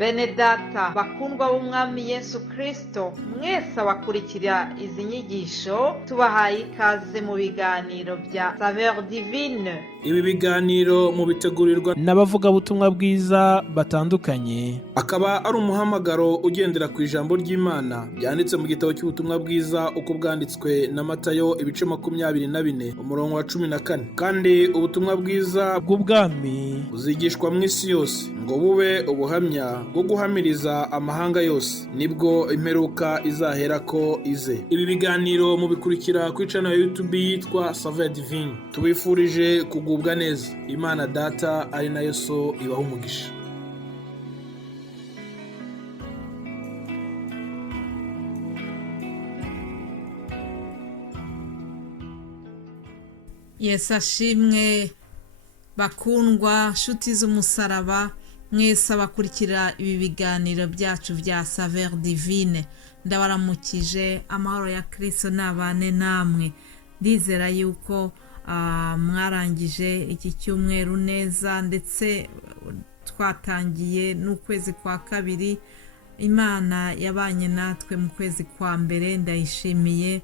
Bene data bakundwa b'umwami Yesu Kristo, mwese abakurikira izi nyigisho tubahaye ikaze mu biganiro bya Saveur Divine. Ibi biganiro mu bitegurirwa n'abavugabutumwa bwiza batandukanye, akaba ari umuhamagaro ugendera ku ijambo ry'Imana byanditse mu gitabo cy'ubutumwa bwiza uko bwanditswe na Matayo ibice 24 umurongo wa 14. Kandi ubutumwa bwiza bw'ubwami buzigishwa mu isi yose ngo bube ubuhamya bwo guhamiriza amahanga yose, nibwo imperuka izaherako ize. Ibi biganiro mubikurikira ku channel ya YouTube yitwa Saveur Divine. Tubifurije kugubwa neza. Imana Data ari nayo So ibaha umugisha. Yesu ashimwe bakundwa nshuti z'umusaraba, mwese abakurikira ibi biganiro byacu bya Saveur Divine, ndabaramukije. Amahoro ya Kristo nabane namwe. Ndizera yuko mwarangije iki cyumweru neza, ndetse twatangiye n'ukwezi kwa kabiri. Imana yabanye natwe mu kwezi kwa mbere, ndayishimiye.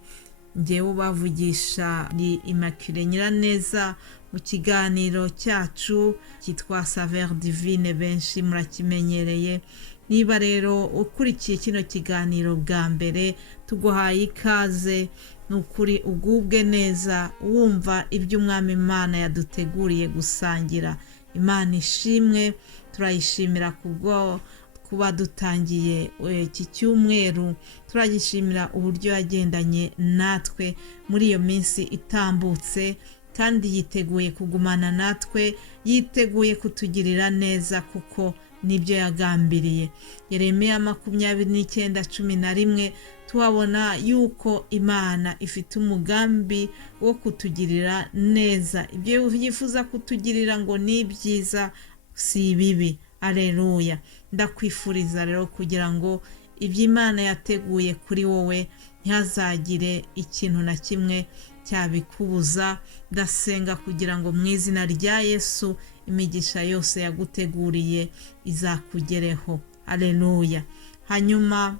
Ngewe ubavugisha ni Immaculée Nyiraneza mu kiganiro cyacu cyitwa Saveur Divine, benshi murakimenyereye. Niba rero ukurikiye kino kiganiro bwa mbere, tuguhaye ikaze. Nukuri ugubwe neza wumva ibyo Umwami Imana yaduteguriye gusangira. Imana ishimwe, turayishimira kubwo kuba dutangiye iki cyumweru. Turagishimira uburyo yagendanye natwe muri iyo minsi itambutse, kandi yiteguye kugumana natwe, yiteguye kutugirira neza kuko nibyo yagambiriye. Yeremiya 29:11 tuhabona yuko Imana ifite umugambi wo kutugirira neza. Ibyo yifuza kutugirira ngo ni byiza, si bibi. Aleluya. Ndakwifuriza rero kugira ngo ibyo Imana yateguye kuri wowe ntihazagire ikintu na kimwe cyabikubuza. Ndasenga kugira ngo mu izina rya Yesu imigisha yose yaguteguriye izakugereho. Aleluya. Hanyuma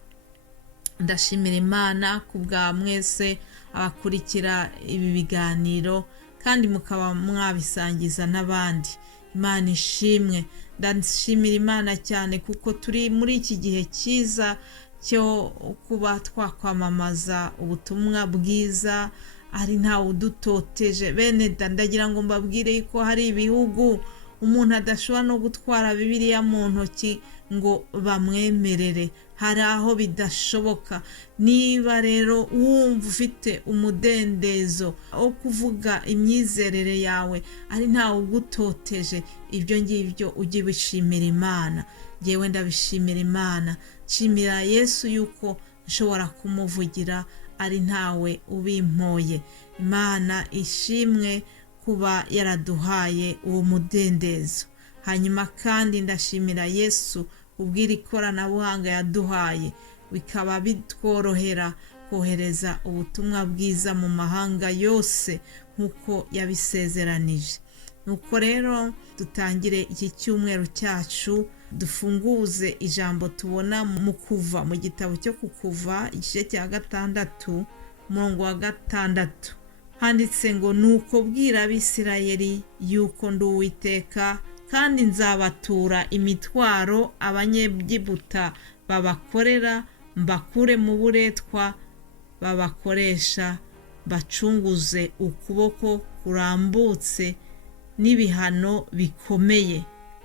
ndashimira Imana kubwa mwese abakurikira ibi biganiro, kandi mukaba mwabisangiza n'abandi. Imana ishimwe. Ndashimira Imana cyane kuko turi muri iki gihe cyiza cyo kuba twakwamamaza ubutumwa bwiza, ari ntawe udutoteje. Bene ndagira ngo mbabwire ko hari ibihugu umuntu adashobora no gutwara Bibiliya mu ntoki ngo bamwemerere. Hari aho bidashoboka. Niba rero wumva ufite umudendezo wo kuvuga imyizerere yawe, ari ntawe ugutoteje, ibyo ngibyo ujye bishimira Imana. Ngewe ndabishimira Imana. Nshimira Yesu yuko nshobora kumuvugira, ari ntawe ubimpoye. Imana ishimwe kuba yaraduhaye uwo mudendezo. Hanyuma kandi ndashimira Yesu ubwira ikoranabuhanga yaduhaye, bikaba bitworohera kohereza ubutumwa bwiza mu mahanga yose nk'uko yabisezeranije. Nuko rero dutangire iki cyumweru cyacu, dufunguze ijambo tubona mu Kuva, mu gitabo cyo Kuva igice cya 6 umurongo wa 6. Handitse ngo, nuko bwira Abisirayeli yuko ndi Uwiteka, kandi nzabatura imitwaro Abanyegiputa babakorera, mbakure mu buretwa babakoresha, bacunguze ukuboko kurambutse n'ibihano bikomeye.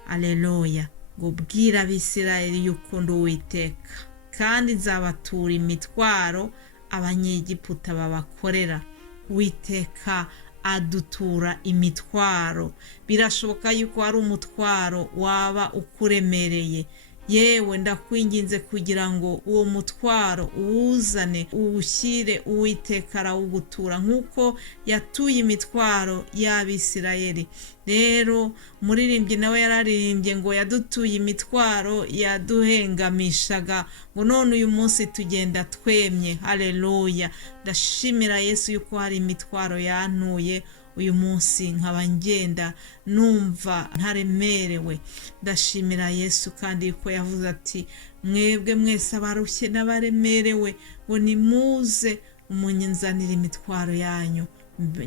Aleluya. Ngo bwira Abisirayeli yuko ndi Uwiteka, kandi nzabatura imitwaro Abanyegiputa babakorera. Uwiteka adutura imitwaro. Birashoboka yuko ari umutwaro waba ukuremereye. Yewe ndakwinginze kugira ngo uwo mutwaro uwuzane, uwushyire Uwiteka arawugutura nk'uko yatuye imitwaro y'Abisirayeli. Rero muririmbyi nawe yararirimbye ngo yadutuye imitwaro yaduhengamishaga, ngo none uyu munsi tugenda twemye. Haleluya. Ndashimira Yesu yuko hari imitwaro yantuye, uyu munsi nkaba ngenda numva ntaremerewe. Ndashimira Yesu kandi ko yavuze ati mwebwe mwese abarushye n'abaremerewe ngo nimuze umunzanire imitwaro yanyu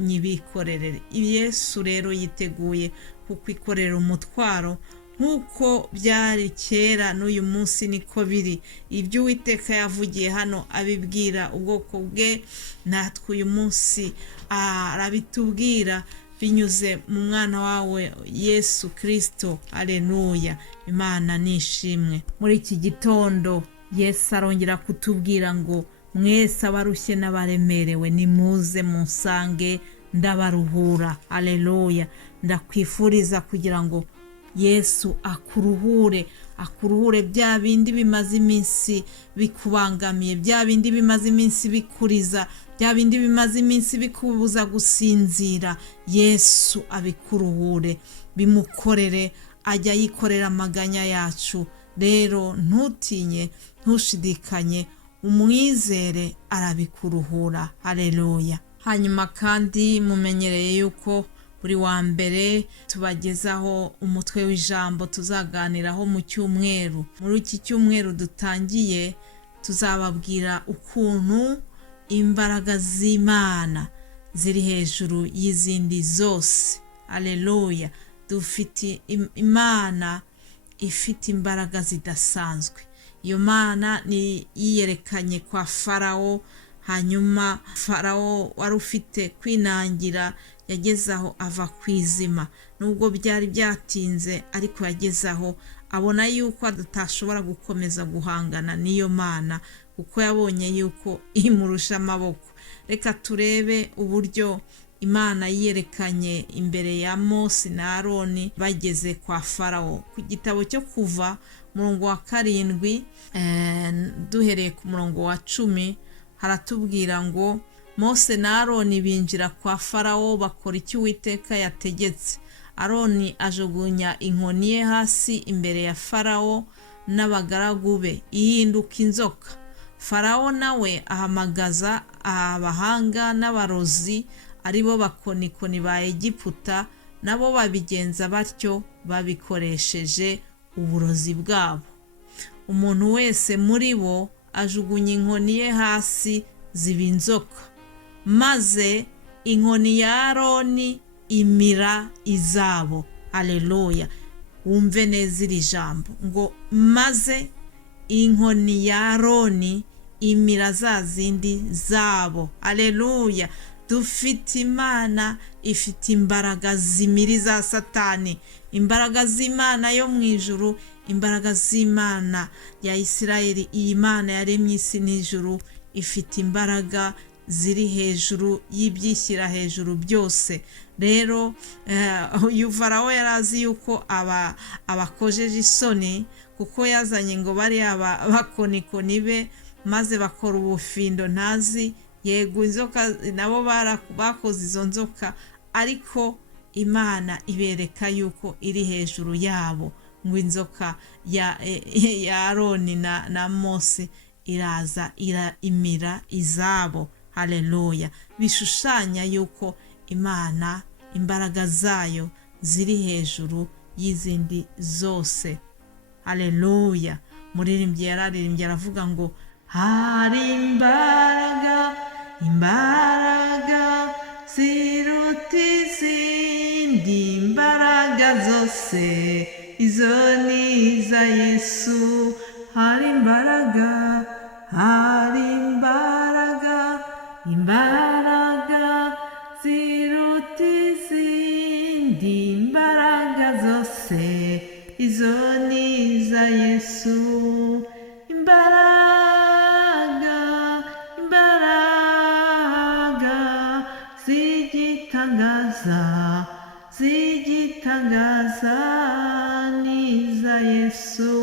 nyibikorere. Yesu rero yiteguye kukwikorera umutwaro nk'uko byari kera n'uyu munsi niko biri. Ibyo Uwiteka yavugiye hano abibwira ubwoko bwe, natwe uyu munsi arabitubwira binyuze mu mwana wawe Yesu Kristo. Haleluya, Imana nishimwe. Muri iki gitondo Yesu arongera kutubwira ngo mwese abarushye n'abaremerewe nimuze munsange ndabaruhura. Haleluya, ndakwifuriza kugira ngo Yesu akuruhure bya bindi bimaze iminsi bikubangamiye, bya bindi bimaze iminsi bikuriza, bya bindi bimaze iminsi bikubuza gusinzira. Yesu abikuruhure, bimukorere, ajya yikorera amaganya yacu. Rero ntutinye, ntushidikanye, umwizere arabikuruhura. Haleluya. Hanyuma kandi mumenyereye yuko buri wa mbere tubagezaho umutwe w'ijambo tuzaganiraho mu cyumweru. Muri iki cyumweru dutangiye tuzababwira ukuntu imbaraga z'Imana ziri hejuru y'izindi zose. Haleluya. Dufite Imana ifite imbaraga zidasanzwe. Iyo Mana ni yiyerekanye kwa Farawo, hanyuma Farawo wari ufite kwinangira yagezaho ava kwizima. Nubwo byari byatinze ariko yagezaho abona yuko atashobora gukomeza guhangana n'iyo Mana kuko yabonye yuko imurusha amaboko. Reka turebe uburyo Imana yiyerekanye imbere ya Mose na Aroni bageze kwa Farawo. Ku gitabo cyo Kuva murongo wa 7 duhereye ku murongo wa 10 haratubwira ngo Mose na Aroni binjira kwa Farawo bakora icyo Uwiteka yategetse. Aroni ajugunya inkoni ye hasi imbere ya Farawo n'abagaragu be, ihinduka inzoka. Farawo nawe ahamagaza abahanga n'abarozi aribo bakonikoni ba Egiputa, nabo babigenza batyo babikoresheje uburozi bwabo. Umuntu wese muri bo ajugunya inkoni ye hasi ziba inzoka, maze inkoni ya Aroni imira izabo. Haleluya. Wumve neza iri jambo ngo maze inkoni ya Aroni imira za zindi zabo. Haleluya. Dufite Imana ifite imbaraga zimiri za Satani, imbaraga z'Imana yo mu ijuru, imbaraga z'Imana ya Isirayeli. Iyi Mana yaremye isi n'ijuru ifite imbaraga ziri hejuru y'ibyishyira hejuru byose. Rero uyu Farawo yarazi yuko abakojeje isoni kuko yazanye ngo bari abakonikoni be maze bakora ubufindo ntazi. Yego inzoka nabo bakoze izo nzoka, ariko Imana ibereka yuko iri hejuru yabo. Ngo inzoka ya Aroni na Mose iraza imira izabo. Haleluya. Bishushanya yuko Imana imbaraga zayo ziri hejuru y'izindi zose. Haleluya. Muririmbyi yararirimbye aravuga ngo hari imbaraga ziruta izindi imbaraga zose, izo ni iza Yesu. Hari imbaraga ziruta izindi imbaraga zose, izo ni iza Yesu. Imbaraga zigitangaza ni iza Yesu.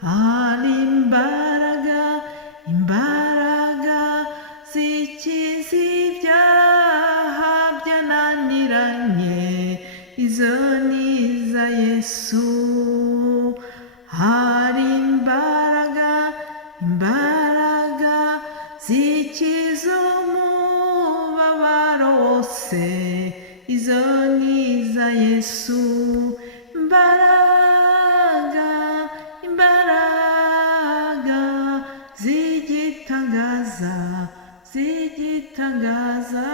Hari imbaraga zikiza ibyaha byananiranye, izo ni iza Yesu. Hari imbaraga zikiza umubabaro wose, nk'iza Yesu. Imbaraga, imbaraga zigitangaza, zigitangaza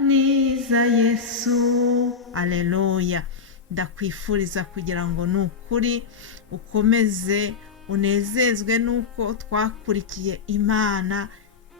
n'iza Yesu. Aleluya. Ndakwifuriza kugira ngo nukuri ukomeze unezezwe nuko twakurikiye Imana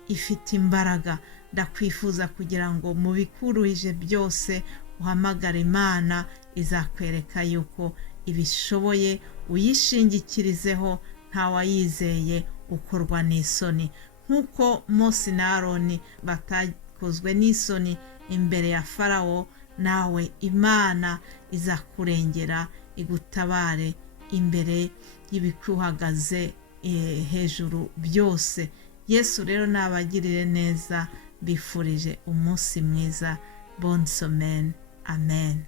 ifite imbaraga. Ndakwifuza kugira ngo mu bikuruhije byose uhamagara Imana, izakwereka yuko ibishoboye, uyishingikirizeho, ntawayizeye ukorwa n'isoni. Nk'uko Mose na Aroni batakozwe n'isoni imbere ya Farawo, nawe Imana izakurengera, igutabare imbere y'ibikuhagaze hejuru byose. Yesu rero nabagirire neza, bifurije umunsi mwiza. Bonne semaine. Amen.